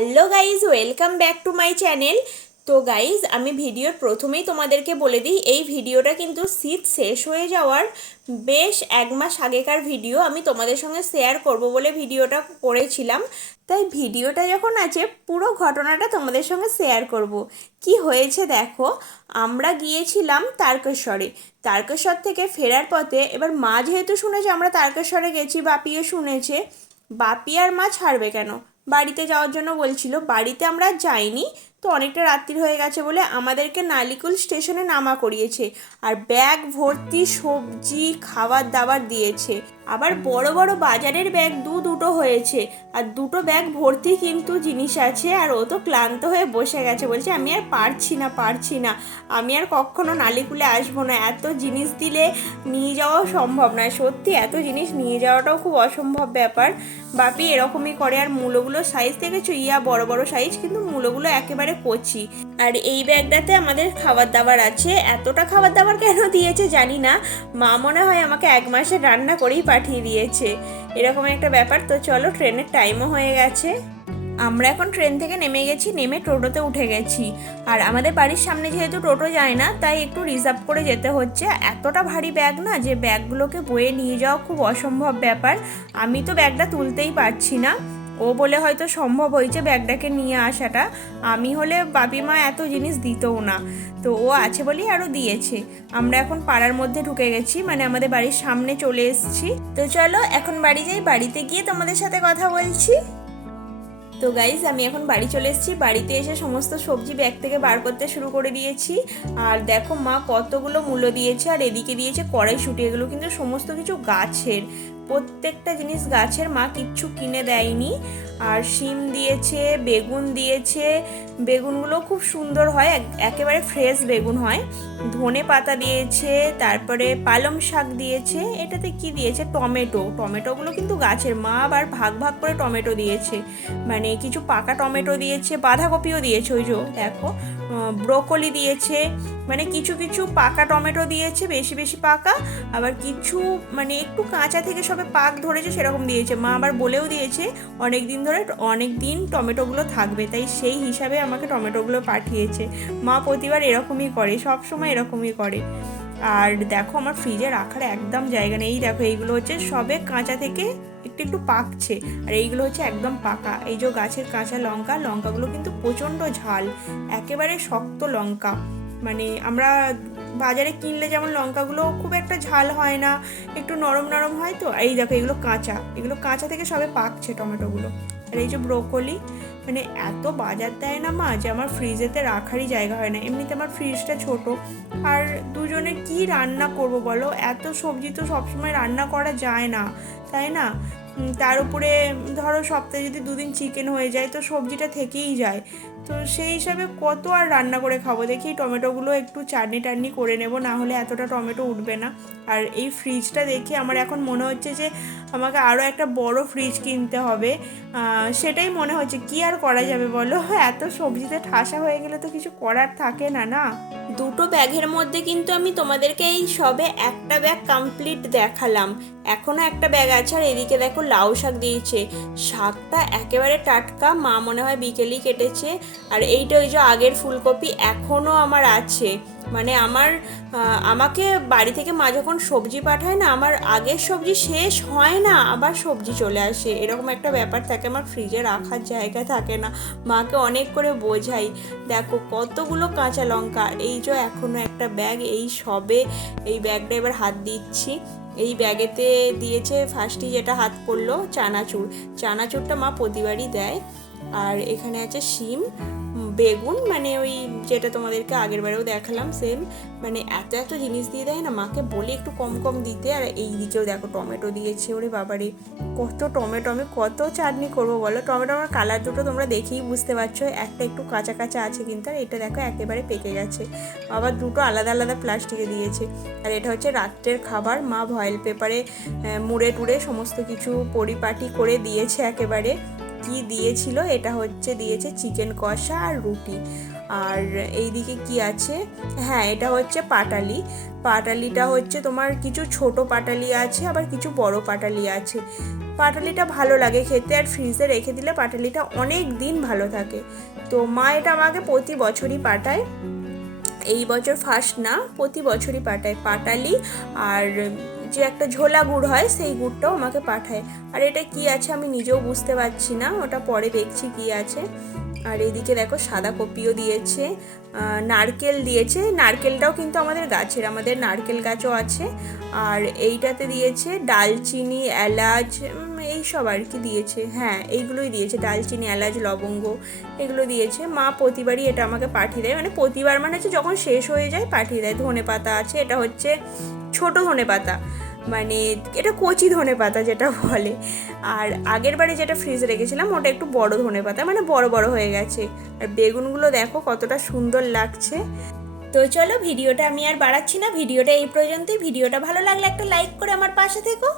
Hello guys, welcome back to my channel. তো guys, আমি ভিডিওর প্রথমেই তোমাদেরকে বলে দিই, এই ভিডিওটা কিন্তু শীত শেষ হয়ে যাওয়ার বেশ 1 মাস আগেকার ভিডিও। আমি তোমাদের সঙ্গে শেয়ার করব বলে ভিডিওটা করেছিলাম, তাই ভিডিওটা যখন আছে পুরো ঘটনাটা তোমাদের সঙ্গে শেয়ার করব। কি হয়েছে দেখো, আমরা গিয়েছিলাম তারকেশ্বরে। তারকেশ্বর থেকে ফেরার পথে এবার মা যেহেতু শুনেছে আমরা তারকেশ্বরে গেছি, বাপিও শুনেছে, বাপি আর মা ছাড়বে কেন, বাড়িতে যাওয়ার জন্য বলছিল। বাড়িতে আমরা যাইনি, তো অনেকটা রাত্রি হয়ে গেছে বলে আমাদেরকে নালিকুল স্টেশনে নামা করিয়েছে, আর ব্যাগ ভর্তি সবজি খাবার দাবার দিয়েছে। আবার বড় বড় বাজারের ব্যাগ দুটো হয়েছে, আর দুটো ব্যাগ ভর্তি কিন্তু জিনিস আছে। আর ও তো ক্লান্ত হয়ে বসে গেছে, বলছে আমি আর পারছি না, আমি আর কখনো নালিকুলে আসবো না, এত জিনিস দিলে নিয়ে যাওয়াও সম্ভব নয়। সত্যি এত জিনিস নিয়ে যাওয়াটাও খুব অসম্ভব ব্যাপার। বাপি এরকমই করে। আর মূলোগুলোর সাইজ দেখেছো, বড় বড় সাইজ, কিন্তু মূলোগুলো একেবারে কচি। আর এই ব্যাগটাতে আমাদের খাবার দাবার আছে। এতটা খাবার দাবার কেন দিয়েছে জানি না, মা মনে হয় আমাকে 1 মাসের রান্না করেই পাঠিয়ে দিয়েছে, এরকম একটা ব্যাপার। তো চলো, ট্রেনের টাইমও হয়ে গেছে। আমরা এখন ট্রেন থেকে নেমে গেছি, নেমে টোটোতে উঠে গেছি। আর আমাদের বাড়ির সামনে যেহেতু টোটো যায় না, তাই একটু রিজার্ভ করে যেতে হচ্ছে। এতটা ভারী ব্যাগ না, যে ব্যাগগুলোকে বয়ে নিয়ে যাওয়া খুব অসম্ভব ব্যাপার। আমি তো ব্যাগটা তুলতেই পারছি না, ও বলে হয়তো সম্ভব হয়েছে ব্যাগটাকে নিয়ে আসাটা। আমি হলে বাপি মা এত জিনিস দিতও না, তো ও আছে বলেই আরও দিয়েছে। আমরা এখন পাড়ার মধ্যে ঢুকে গেছি, মানে আমাদের বাড়ির সামনে চলে এসেছি। তো চলো এখন বাড়ি যাই, বাড়িতে গিয়ে তোমাদের সাথে কথা বলছি। তো গাইজ, আমি এখন বাড়ি চলে এসেছি। বাড়িতে এসে সমস্ত সবজি ব্যাগ থেকে বার করতে শুরু করে দিয়েছি। আর দেখো মা কতগুলো মূলো দিয়েছে, আর এদিকে দিয়েছে কড়াইশুঁটি। এগুলো কিন্তু সমস্ত কিছু গাছের, প্রত্যেকটা জিনিস গাছের, মা কিচ্ছু কিনে দেয়নি। আর শিম দিয়েছে, বেগুন দিয়েছে, বেগুনগুলো খুব সুন্দর হয়, একেবারে ফ্রেশ বেগুন হয়। ধনে পাতা দিয়েছে, তারপরে পালং শাক দিয়েছে। এটাতে কি দিয়েছে, টমেটোগুলো কিন্তু গাছের। মা আবার ভাগ ভাগ করে টমেটো দিয়েছে, মানে কিছু পাকা টমেটো দিয়েছে, বাঁধাকপিও দিয়েছে, ওই যে দেখো, ব্রোকলি দিয়েছে। মানে কিছু কিছু পাকা টমেটো দিয়েছে, বেশি বেশি পাকা, আবার কিছু মানে একটু কাঁচা থেকে সবে পাক ধরেছে সেরকম দিয়েছে। মা আবার বলেও দিয়েছে অনেক দিন টমেটোগুলো থাকবে, তাই সেই হিসাবে আমাকে টমেটোগুলো পাঠিয়েছে। মা প্রতিবার এরকমই করে, সব সময় এরকমই করে। আর দেখো, আমার ফ্রিজে রাখার একদম জায়গা নেই। দেখো, এইগুলো হচ্ছে সবে কাঁচা থেকে একটু একটু পাকছে, আর এইগুলো হচ্ছে একদম পাকা। এই যে গাছের কাঁচা লঙ্কাগুলো কিন্তু প্রচণ্ড ঝাল, একেবারে শক্ত লঙ্কা। মানে আমরা বাজারে কিনলে যেমন লঙ্কাগুলো খুব একটা ঝাল হয় না, একটু নরম নরম হয়। তো এই দেখো, এগুলো কাঁচা থেকে সবে পাকছে টমেটোগুলো। আর এই যে ব্রোকলি, মানে এত বাজার দেয় না মা, যে আমার ফ্রিজেতে রাখারই জায়গা হয় না। এমনিতে আমার ফ্রিজটা ছোট, আর দুজনে কি রান্না করব বলো, এত সবজি তো সবসময় রান্না করা যায় না, তাই না? তার উপরে ধরো সপ্তাহে যদি 2 দিন চিকেন হয়ে যায়, তো সবজিটা থেকেই যায়। তো সেই হিসাবে কত আর রান্না করে খাবো। দেখি টমেটোগুলো একটু চাটনি করে নেব, না হলে এতটা টমেটো উঠবে না। আর এই ফ্রিজটা দেখে আমার এখন মনে হচ্ছে যে আমাকে আরও একটা বড় ফ্রিজ কিনতে হবে। সেটাই মনে হচ্ছে, কি আর করা যাবে বলো, এত সবজিতে ঠাসা হয়ে গেলে তো কিছু করার থাকে না, না? দুটো ব্যাগের মধ্যে কিন্তু আমি তোমাদেরকে এই সবে একটা ব্যাগ কমপ্লিট দেখালাম, এখনও একটা ব্যাগ আছে। আর এদিকে দেখো, লাউ শাক দিয়েছে, শাকটা একেবারে টাটকা, মা মনে হয় বিকেলেই কেটেছে। আর এইটা ওই যে আগের ফুলকপি এখনও আমার আছে, মানে আমাকে বাড়ি থেকে মা যখন সবজি পাঠায় না, আমার আগের সবজি শেষ হয় না, আবার সবজি চলে আসে, এরকম একটা ব্যাপার থাকে। আমার ফ্রিজে রাখার জায়গা থাকে না, মাকে অনেক করে বোঝাই। দেখো কতগুলো কাঁচা লঙ্কা, এই যে এখনও একটা ব্যাগ, এই সবে এই ব্যাগটা এবার হাত দিচ্ছি। এই ব্যাগেতে দিয়েছে ফার্স্টই যেটা হাত পড়লো, চানাচুরটা মা প্রতিবারই দেয়। আর এখানে আছে শিম, বেগুন, মানে ওই যেটা তোমাদেরকে আগের বারেও দেখালাম সেম। মানে এত এত জিনিস দিয়ে দেয় না, মাকে বলে একটু কম কম দিতে। আর এই দিকেও দেখো টমেটো দিয়েছে, ওরে বাবারে কত টমেটো, আমি কত চাটনি করবো বলো। টমেটো আমার কালার দুটো তোমরা দেখেই বুঝতে পারছো, একটা একটু কাঁচা কাঁচা আছে কিন্তু, আর এটা দেখো একেবারে পেকে গেছে। আবার দুটো আলাদা আলাদা প্লাস্টিকে দিয়েছে। আর এটা হচ্ছে রাত্রের খাবার, মা ভয়েল পেপারে মুড়ে টুড়ে সমস্ত কিছু পরিপাটি করে দিয়েছে একেবারে। কি দিয়েছিল, এটা হচ্ছে দিয়েছে চিকেন কষা আর রুটি। আর এইদিকে কি আছে, হ্যাঁ এটা হচ্ছে পাটালি। পাটালিটা হচ্ছে তোমার কিছু ছোট পাটালি আছে, আবার কিছু বড় পাটালি আছে। পাটালিটা ভালো লাগে খেতে, আর ফ্রিজে রেখে দিলে পাটালিটা অনেক দিন ভালো থাকে। তো মা এটা আমাকে প্রতি বছরই পাঠায়, এই বছর ফার্স্ট না, প্রতি বছরই পাঠায় পাটালি। আর যে একটা ঝোলা গুড় হয় সেই গুড়টাও আমাকে পাঠায়। আর এটা কি আছে আমি নিজেও বুঝতে পারছি না, ওটা পরে দেখছি কি আছে। আর এইদিকে দেখো সাদা কপিও দিয়েছে, নারকেল দিয়েছে, নারকেলটাও কিন্তু আমাদের গাছের, আমাদের নারকেল গাছও আছে। আর এইটাতে দিয়েছে ডালচিনি, এলাচ, এইসব আর কি দিয়েছে, হ্যাঁ এইগুলোই দিয়েছে, ডালচিনি, এলাচ, লবঙ্গ এগুলো দিয়েছে। মা প্রতিবারই এটা আমাকে পাঠিয়ে দেয়, মানে প্রতিবার মানে হচ্ছে যখন শেষ হয়ে যায় পাঠিয়ে দেয়। ধনে পাতা আছে, এটা হচ্ছে ছোট ধনে পাতা, মানে এটা কচি ধনে পাতা যেটা বলে। আর আগের বারে যেটা ফ্রিজে রেখেছিলাম ওটা একটু বড় ধনে পাতা, মানে বড় বড় হয়ে গেছে। আর বেগুনগুলো দেখো কতটা সুন্দর লাগছে। তো চলো ভিডিওটা আমি আর বাড়াচ্ছি না, ভিডিওটা এই পর্যন্তই। ভিডিওটা ভালো লাগলে একটা লাইক করে আমার পাশে থেকো।